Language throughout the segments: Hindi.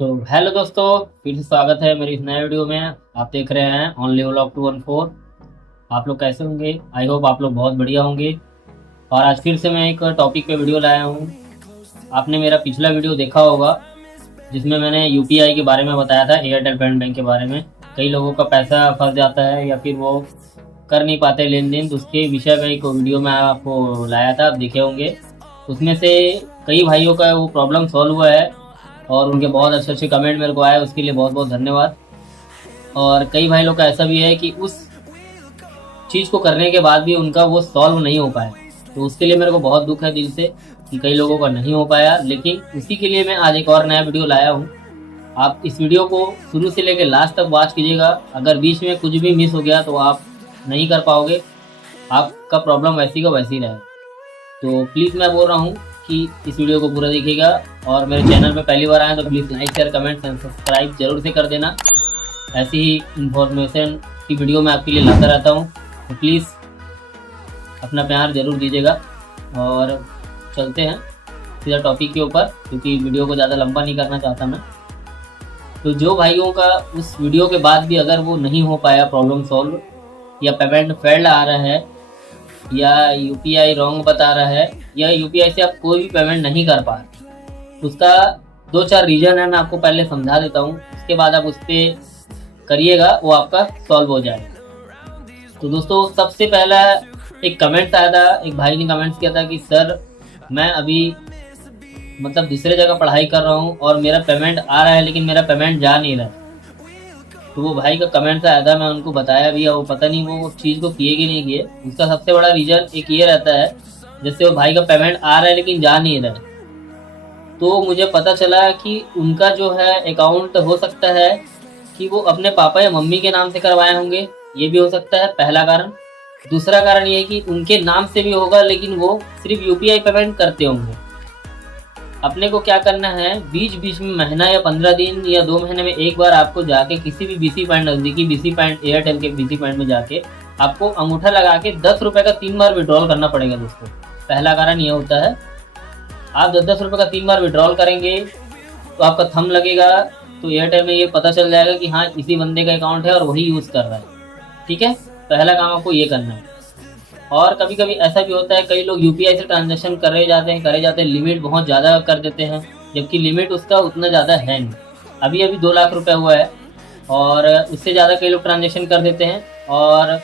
तो हेलो दोस्तों, फिर से स्वागत है मेरी इस नए वीडियो में। आप देख रहे हैं ओनली व्लॉग 214। आप लोग कैसे होंगे? आई होप आप लोग बहुत बढ़िया होंगे। और आज फिर से मैं एक टॉपिक पे वीडियो लाया हूँ। आपने मेरा पिछला वीडियो देखा होगा जिसमें मैंने यूपीआई के बारे में बताया था, एयरटेल पेमेंट बैंक के बारे में। कई लोगों का पैसा फंस जाता है या फिर वो कर नहीं पाते लेन देन, तो उसके विषय में एक वीडियो मैं आपको लाया था, आप देखे होंगे। उसमें से कई भाइयों का वो प्रॉब्लम सॉल्व हुआ है और उनके बहुत अच्छे अच्छे कमेंट मेरे को आए, उसके लिए बहुत बहुत धन्यवाद। और कई भाई लोग का ऐसा भी है कि उस चीज़ को करने के बाद भी उनका वो सॉल्व नहीं हो पाया, तो उसके लिए मेरे को बहुत दुख है दिल से कि कई लोगों का नहीं हो पाया। लेकिन उसी के लिए मैं आज एक और नया वीडियो लाया हूँ। आप इस वीडियो को शुरू से लेकर लास्ट तक वॉच कीजिएगा। अगर बीच में कुछ भी मिस हो गया तो आप नहीं कर पाओगे, आपका प्रॉब्लम वैसी का वैसी रहे। तो प्लीज़ मैं बोल रहा हूँ कि इस वीडियो को पूरा देखिएगा। और मेरे चैनल पे पहली बार आए तो please like share comment and subscribe जरूर से कर देना। ऐसी ही इंफॉर्मेशन की वीडियो मैं आपके लिए लाता रहता हूँ, तो प्लीज़ अपना प्यार जरूर दीजिएगा। और चलते हैं सीधा टॉपिक के ऊपर, क्योंकि वीडियो को ज़्यादा लंबा नहीं करना चाहता मैं। तो जो भाइयों का उस वीडियो के बाद भी अगर वो नहीं हो पाया प्रॉब्लम सॉल्व, या पेमेंट फेल्ड आ रहा है, या यूपीआई रॉन्ग बता रहा है, या यूपीआई से आप कोई भी पेमेंट नहीं कर पा रहे, तो उसका दो चार रीज़न है, मैं आपको पहले समझा देता हूँ। उसके बाद आप उस पर करिएगा, वो आपका सॉल्व हो जाएगा। तो दोस्तों, सबसे पहला एक कमेंट आया था, एक भाई ने कमेंट्स किया था कि सर मैं अभी मतलब दूसरे जगह पढ़ाई कर रहा हूँ और मेरा पेमेंट आ रहा है लेकिन मेरा पेमेंट जा नहीं रहा है। तो वो भाई का कमेंट आया था, मैं उनको बताया भी, वो पता नहीं वो चीज़ को किए कि नहीं किए। उसका सबसे बड़ा रीज़न एक ये रहता है, जैसे वो भाई का पेमेंट आ रहा है लेकिन जा नहीं रहा है, तो मुझे पता चला कि उनका जो है अकाउंट हो सकता है कि वो अपने पापा या मम्मी के नाम से करवाए होंगे, ये भी हो सकता है पहला कारण। दूसरा कारण ये है कि उनके नाम से भी होगा लेकिन वो सिर्फ यूपीआई पेमेंट करते होंगे। अपने को क्या करना है, बीच बीच में महीना या 15 दिन या 2 महीने में एक बार आपको जाके किसी भी बीसी पॉइंट, नजदीकी बीसी पॉइंट, एयरटेल के बीसी पॉइंट में जाके आपको अंगूठा लगा के 10 रुपए का 3 बार विड्रॉल करना पड़ेगा दोस्तों। पहला कारण ये होता है, आप 10-10 रुपए का 3 बार विड्रॉल करेंगे तो आपका थंब लगेगा, तो एयरटेल में ये पता चल जाएगा कि हाँ इसी बंदे का अकाउंट है और वही यूज़ कर रहा है। ठीक है, पहला काम आपको ये करना है। और कभी कभी ऐसा भी होता है, कई लोग यूपीआई से ट्रांजैक्शन करे जाते हैं, लिमिट बहुत ज़्यादा कर देते हैं, जबकि लिमिट उसका उतना ज़्यादा है नहीं। अभी अभी 2 लाख रुपए हुआ है और उससे ज़्यादा कई लोग ट्रांजैक्शन कर देते हैं। और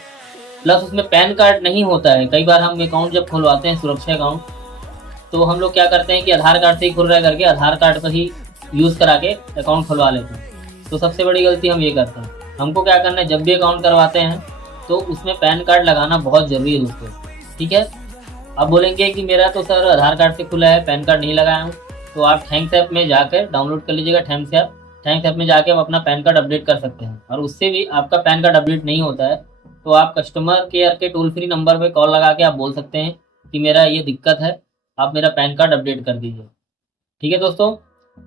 प्लस उसमें पैन कार्ड नहीं होता है। कई बार हम अकाउंट जब खुलवाते हैं, सुरक्षा अकाउंट, तो हम लोग क्या करते हैं कि आधार कार्ड से ही खुल रहा है करके आधार कार्ड पर ही यूज़ करा के अकाउंट खुलवा लेते हैं। तो सबसे बड़ी गलती हम ये करते हैं। हमको क्या करना है, जब भी अकाउंट करवाते हैं तो उसमें पैन कार्ड लगाना बहुत ज़रूरी है दोस्तों। ठीक है, आप बोलेंगे कि मेरा तो सर आधार कार्ड से खुला है, पैन कार्ड नहीं लगाया हूँ, तो आप थैंक्स ऐप में जाकर डाउनलोड कर लीजिएगा। थैंक्स ऐप में जाके आप अपना पैन कार्ड अपडेट कर सकते हैं। और उससे भी आपका पैन कार्ड अपडेट नहीं होता है तो आप कस्टमर केयर के टोल फ्री नंबर पर कॉल लगा के आप बोल सकते हैं कि मेरा ये दिक्कत है, आप मेरा पैन कार्ड अपडेट कर दीजिए। ठीक है दोस्तों,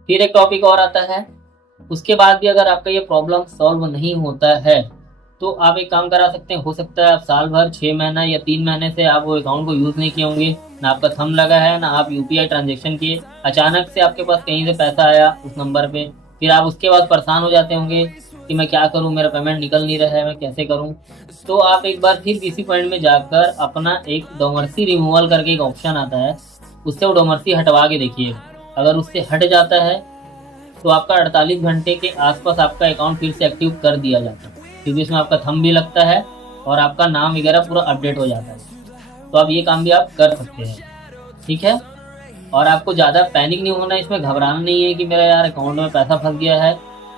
फिर एक टॉपिक और आता है। उसके बाद भी अगर आपका ये प्रॉब्लम सॉल्व नहीं होता है तो आप एक काम करा सकते हैं। हो सकता है आप साल भर 6 महीना या 3 महीने से आप वो अकाउंट को यूज़ नहीं किए होंगे, ना आपका थंब लगा है, ना आप यूपीआई ट्रांजेक्शन किए। अचानक से आपके पास कहीं से पैसा आया उस नंबर पे, फिर आप उसके बाद परेशान हो जाते होंगे कि मैं क्या करूं, मेरा पेमेंट निकल नहीं रहा है, मैं कैसे करूं। तो आप एक बार फिर बीसी पॉइंट में जाकर अपना एक डोमर्सी रिमूवल करके एक ऑप्शन आता है, उससे वो डोमर्सी हटवा के देखिए। अगर उससे हट जाता है तो आपका 48 घंटे के आसपास आपका अकाउंट फिर से एक्टिव कर दिया जाता है, क्योंकि इसमें आपका थंब भी लगता है और आपका नाम वगैरह पूरा अपडेट हो जाता है। तो आप ये काम भी आप कर सकते हैं। ठीक है, और आपको ज़्यादा पैनिक नहीं होना है, इसमें घबराना नहीं है कि मेरा यार अकाउंट में पैसा फंस गया है।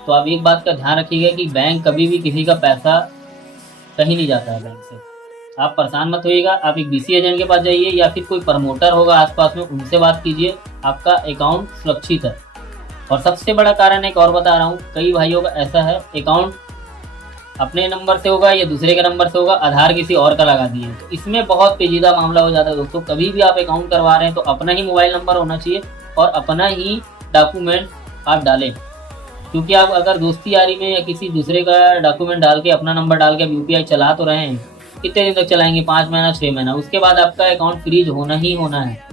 तो आप एक बात का ध्यान रखिएगा कि बैंक कभी भी किसी का पैसा कहीं नहीं जाता है बैंक से। आप परेशान मत होइएगा, आप एक बीसी एजेंट के पास जाइए या फिर कोई प्रमोटर होगा आसपास में, उनसे बात कीजिए, आपका अकाउंट सुरक्षित है। और सबसे बड़ा कारण एक और बता रहा हूँ, कई भाइयों का ऐसा है, अकाउंट अपने नंबर से होगा या दूसरे के नंबर से होगा, आधार किसी और का लगा दिए, तो इसमें बहुत पेचीदा मामला हो जाता है दोस्तों। कभी भी आप अकाउंट करवा रहे हैं तो अपना ही मोबाइल नंबर होना चाहिए और अपना ही डॉक्यूमेंट आप डालें। क्योंकि आप अगर दोस्ती यारी में या किसी दूसरे का डॉक्यूमेंट डाल के, अपना नंबर डाल के आप यूपीआई चला तो रहे हैं, कितने दिन तक चलाएंगे, 5 महीना 6 महीना, उसके बाद आपका अकाउंट फ्रीज होना ही होना है।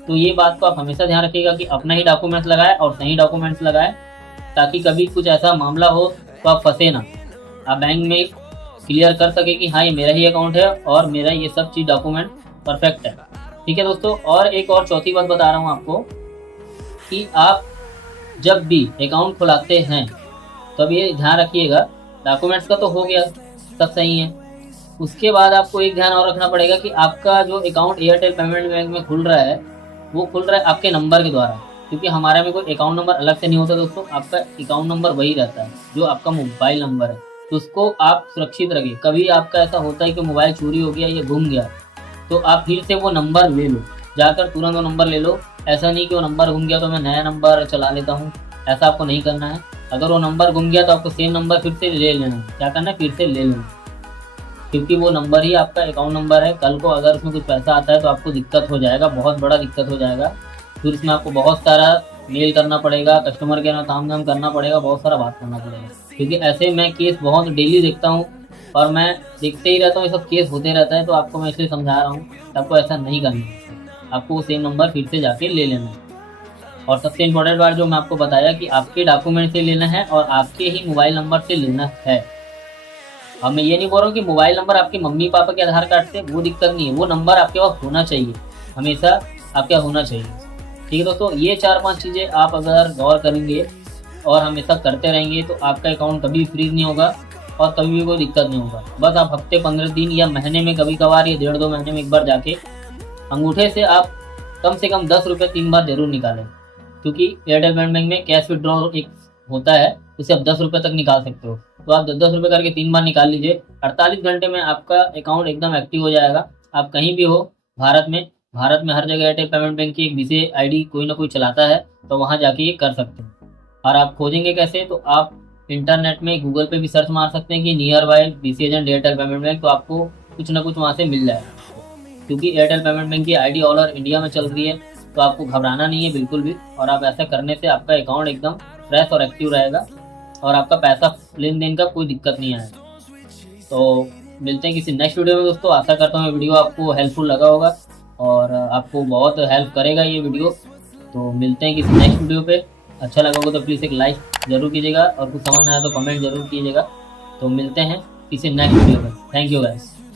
तो ये बात को आप हमेशा ध्यान रखिएगा कि अपना ही डॉक्यूमेंट्स लगाए और सही डॉक्यूमेंट्स लगाए। ताकि कभी कुछ ऐसा मामला हो तो आप फंसे ना, आप बैंक में क्लियर कर सके कि हाँ ये मेरा ही अकाउंट है और मेरा ये सब चीज़ डॉक्यूमेंट परफेक्ट है। ठीक है दोस्तों, और एक और चौथी बात बता रहा हूँ आपको कि आप जब भी अकाउंट खुलाते हैं तो अब ये ध्यान रखिएगा, डॉक्यूमेंट्स का तो हो गया, सब सही है। उसके बाद आपको एक ध्यान और रखना पड़ेगा कि आपका जो अकाउंट एयरटेल पेमेंट बैंक में खुल रहा है वो खुल रहा है आपके नंबर के द्वारा, क्योंकि हमारे में कोई अकाउंट नंबर अलग से नहीं होता दोस्तों, आपका अकाउंट नंबर वही रहता है जो आपका मोबाइल नंबर है। तो उसको आप सुरक्षित रखिए। कभी आपका ऐसा होता है कि मोबाइल चोरी हो गया या गुम गया तो आप फिर से वो नंबर ले लो, जाकर तुरंत वो नंबर ले लो। ऐसा नहीं कि वो नंबर गुम गया तो मैं नया नंबर चला लेता हूँ, ऐसा आपको नहीं करना है। अगर वो नंबर गुम गया तो आपको सेम नंबर फिर से ले लेना है। क्या करना है, फिर से ले लेना, क्योंकि वो नंबर ही आपका अकाउंट नंबर है। कल को अगर उसमें कुछ पैसा आता है तो आपको दिक्कत हो जाएगा, बहुत बड़ा दिक्कत हो जाएगा। फिर उसमें आपको बहुत सारा मेल करना पड़ेगा, कस्टमर केयर में ताम झाम करना पड़ेगा, बहुत सारा बात करना पड़ेगा। क्योंकि ऐसे मैं केस बहुत डेली देखता हूँ और मैं देखते ही रहता हूँ, ये सब केस होते रहता है। तो आपको मैं इसलिए समझा रहा हूँ, आपको ऐसा नहीं करना है, आपको वो सेम नंबर फिर से जाके ले लेना है। और सबसे इम्पोर्टेंट बात जो मैं आपको बताया कि आपके डॉक्यूमेंट से लेना है और आपके ही मोबाइल नंबर से लेना है। अब मैं ये नहीं बोल रहा हूँ कि मोबाइल नंबर आपके मम्मी पापा के आधार कार्ड से, वो दिक्कत नहीं है, वो नंबर आपके पास होना चाहिए, हमेशा आपके होना चाहिए। ठीक है दोस्तों, ये 4-5 चीज़ें आप अगर गौर करेंगे और हमेशा करते रहेंगे तो आपका अकाउंट कभी फ्रीज नहीं होगा और कभी भी कोई दिक्कत नहीं होगा। बस आप हफ्ते 15 दिन या महीने में कभी कभार या 1.5-2 महीने में एक बार जाके अंगूठे से आप कम से कम 10 रुपये 3 बार जरूर निकालें, क्योंकि एयरटेल पेमेंट बैंक में कैश विड्रॉल एक होता है, उसे आप 10 रुपये तक निकाल सकते हो। तो आप 10-10 रुपये करके 3 बार निकाल लीजिए, 48 घंटे में आपका अकाउंट एकदम एक्टिव हो जाएगा। आप कहीं भी हो भारत में हर जगह एयरटेल पेमेंट बैंक की एक विशेष आईडी कोई ना कोई चलाता है, तो वहाँ जाके ये कर सकते हैं। और आप खोजेंगे कैसे, तो आप इंटरनेट में गूगल पे भी सर्च मार सकते हैं कि near by BC agent Airtel payment bank, तो आपको कुछ ना कुछ वहाँ से मिल जाएगा। क्योंकि एयरटेल पेमेंट बैंक की आईडी ऑल ओवर इंडिया में चल रही है, तो आपको घबराना नहीं है बिल्कुल भी। और आप ऐसा करने से आपका अकाउंट एकदम फ्रेश और एक्टिव रहेगा और आपका पैसा लेन देन का कोई दिक्कत नहीं आएगा। तो मिलते हैं किसी नेक्स्ट वीडियो में दोस्तों। आशा करता हूँ ये वीडियो आपको हेल्पफुल लगा होगा और आपको बहुत हेल्प करेगा ये वीडियो। तो मिलते हैं किसी नेक्स्ट वीडियो पे। अच्छा लगा होगा तो प्लीज़ एक लाइक ज़रूर कीजिएगा और कुछ समझ ना आया तो कमेंट ज़रूर कीजिएगा। तो मिलते हैं किसी नेक्स्ट वीडियो में। Thank you guys.